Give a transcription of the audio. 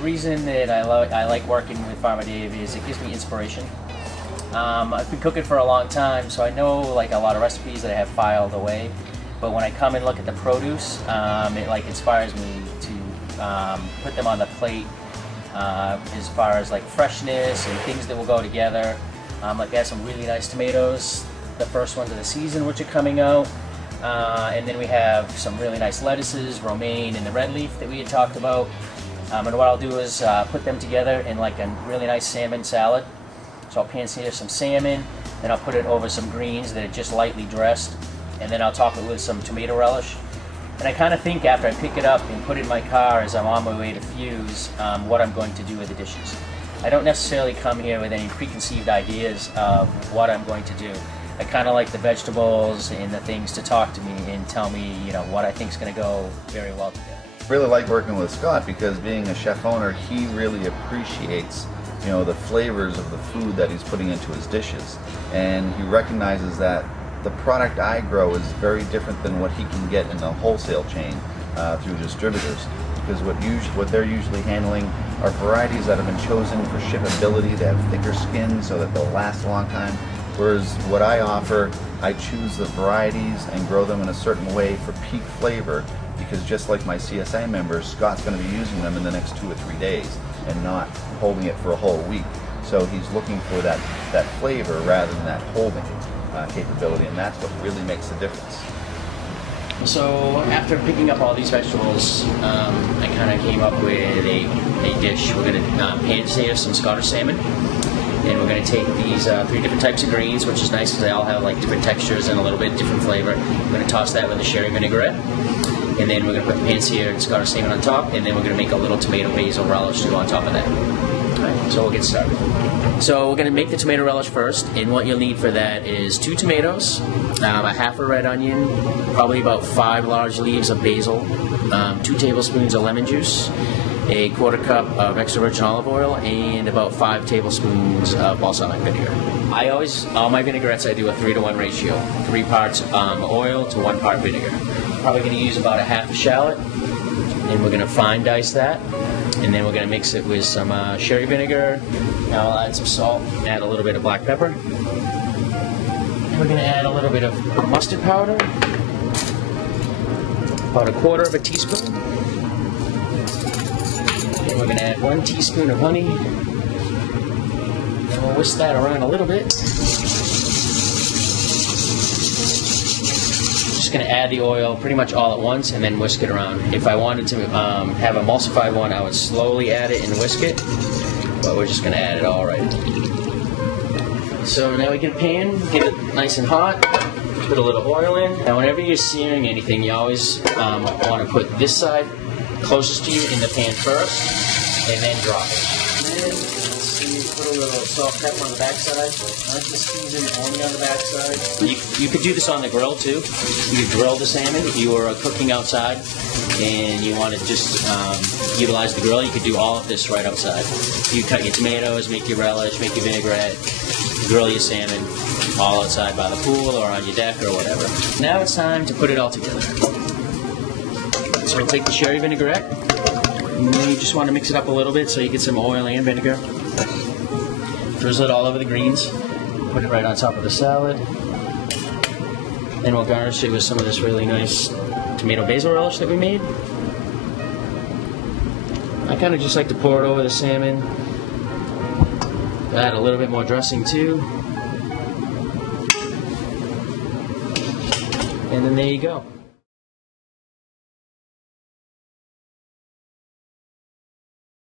the reason that I like working with Farmer Dave is it gives me inspiration. I've been cooking for a long time, so I know like a lot of recipes that I have filed away. But when I come and look at the produce, it like inspires me to put them on the plate as far as like freshness and things that will go together. Like I have some really nice tomatoes, the first ones of the season which are coming out. And then we have some really nice lettuces, romaine, and the red leaf that we had talked about. And what I'll do is put them together in like a really nice salmon salad. So I'll pan sear some salmon, then I'll put it over some greens that are just lightly dressed, and then I'll top it with some tomato relish. And I kind of think after I pick it up and put it in my car as I'm on my way to Fuse, what I'm going to do with the dishes. I don't necessarily come here with any preconceived ideas of what I'm going to do. I kind of like the vegetables and the things to talk to me and tell me, you know, what I think is going to go very well together. I really like working with Scott because being a chef owner, he really appreciates, you know, the flavors of the food that he's putting into his dishes, and he recognizes that the product I grow is very different than what he can get in the wholesale chain through distributors, because what they're usually handling are varieties that have been chosen for shippability. They have thicker skin so that they'll last a long time, whereas what I offer, I choose the varieties and grow them in a certain way for peak flavor, because just like my CSA members, Scott's going to be using them in the next 2 or 3 days and not holding it for a whole week. So he's looking for that flavor rather than that holding capability, and that's what really makes the difference. So after picking up all these vegetables, I kind of came up with a dish. We're going to pan sear some Scottish salmon, and we're going to take these 3 different types of greens, which is nice because they all have like different textures and a little bit different flavor. We're going to toss that with the sherry vinaigrette, and then we're going to put the pan seared Scottish salmon on top, and then we're going to make a little tomato basil relish to go on top of that. Alright, so we'll get started. So we're going to make the tomato relish first, and what you'll need for that is 2 tomatoes, a half a red onion, probably about 5 large leaves of basil, 2 tablespoons of lemon juice, a 1/4 cup of extra virgin olive oil, and about 5 tablespoons of balsamic vinegar. All my vinaigrettes I do a 3-to-1 ratio, 3 parts oil to 1 part vinegar. Probably going to use about a half a shallot, and we're going to fine dice that, and then we're going to mix it with some sherry vinegar. Now I'll add some salt, add a little bit of black pepper, and we're going to add a little bit of mustard powder, about a 1/4 teaspoon. And we're going to add 1 teaspoon of honey, and we'll whisk that around a little bit. Just going to add the oil pretty much all at once and then whisk it around. If I wanted to have emulsified one, I would slowly add it and whisk it, but we're just going to add it all right. So now we get a pan, get it nice and hot, put a little oil in. Now whenever you're searing anything, you always want to put this side closest to you in the pan first, and then drop it. And then, put a little salt, pepper on the backside. I like to season only on the backside. You could do this on the grill too. You could grill the salmon if you were cooking outside and you want to just utilize the grill. You could do all of this right outside. You cut your tomatoes, make your relish, make your vinaigrette, grill your salmon all outside by the pool or on your deck or whatever. Now it's time to put it all together. So we'll take the sherry vinaigrette, and then you just want to mix it up a little bit so you get some oil and vinegar. Drizzle it all over the greens, put it right on top of the salad. Then we'll garnish it with some of this really nice tomato basil relish that we made. I kind of just like to pour it over the salmon. Add a little bit more dressing too. And then there you go.